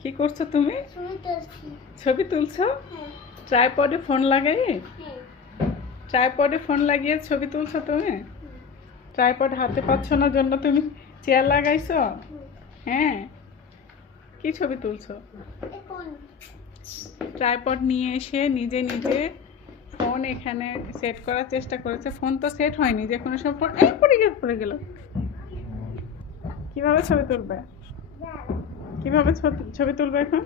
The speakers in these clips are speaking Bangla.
কি করছো তুমি? ছবি তুলছো? ট্রাইপডে ফোন লাগিয়ে? ট্রাইপডে ফোন লাগিয়ে ছবি তুলছো তুমি? ট্রাইপড হাতে পাচ্ছ না জন্য তুমি চেয়ার লাগাইছো? হ্যাঁ, কি ছবি তুলছো? ট্রাইপড নিয়ে এসে নিজে নিজে ফোন এখানে সেট করার চেষ্টা করেছে। ফোন তো সেট হয়নি, যে কোনো সব ফোন পড়ে গেল। কিভাবে ছবি তুলবে? কিভাবে ছবি তুলবে এখন?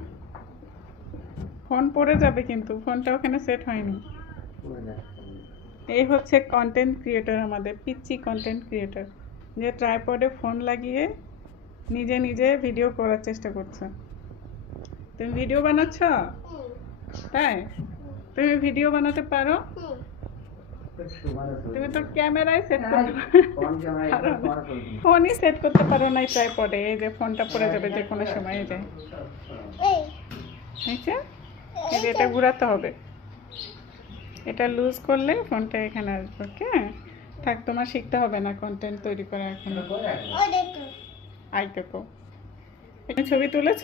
ফোন পড়ে যাবে, কিন্তু ফোনটা ওখানে সেট হয়নি। এই হচ্ছে কন্টেন্ট ক্রিয়েটর, আমাদের পিচ্চি কন্টেন্ট ক্রিয়েটর, যে ট্রাইপডে ফোন লাগিয়ে নিজে নিজে ভিডিও করার চেষ্টা করছে। তুমি ভিডিও বানাচ্ছ? তাই? তুমি ভিডিও বানাতে পারো? তুমি তো ক্যামেরায় সেট করতে পারো, ফোনই সেট করতে পারো না ট্রাইপডে। এই যে ফোনটা পড়ে যাবে যে কোনো সময়। এই যে এটা ঘুরাতে হবে, এটা লুজ করলে ফোনটা এখানে আসবে। ওকে, থাক, তোমার শিখতে হবে না কন্টেন্ট তৈরি করা এখন। আই দেখো, ছবি তুলেছ?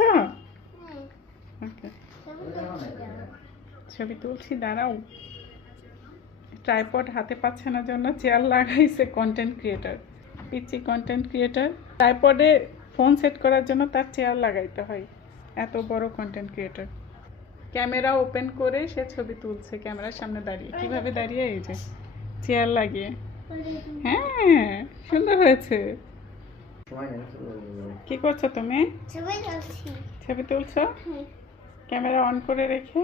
ওকে, ছবি তুলছি, দাঁড়াও। ট্রাইপড হাতে পাচ্ছে না জন্য চেয়ার লাগাইছে কন্টেন্ট ক্রিয়েটর, পিচ্চি কন্টেন্ট ক্রিয়েটর। ট্রাইপডে ফোন সেট করার জন্য তার চেয়ার লাগাইতে হয়, এত বড় কন্টেন্ট ক্রিয়েটর। ক্যামেরা ওপেন করে সে ছবি তুলছে ক্যামেরার সামনে দাঁড়িয়ে। কিভাবে দাঁড়িয়ে? এই যে চেয়ার লাগিয়ে। হ্যাঁ, সুন্দর হয়েছে। কি করছো তুমি? ছবি তুলছো ক্যামেরা অন করে রেখে?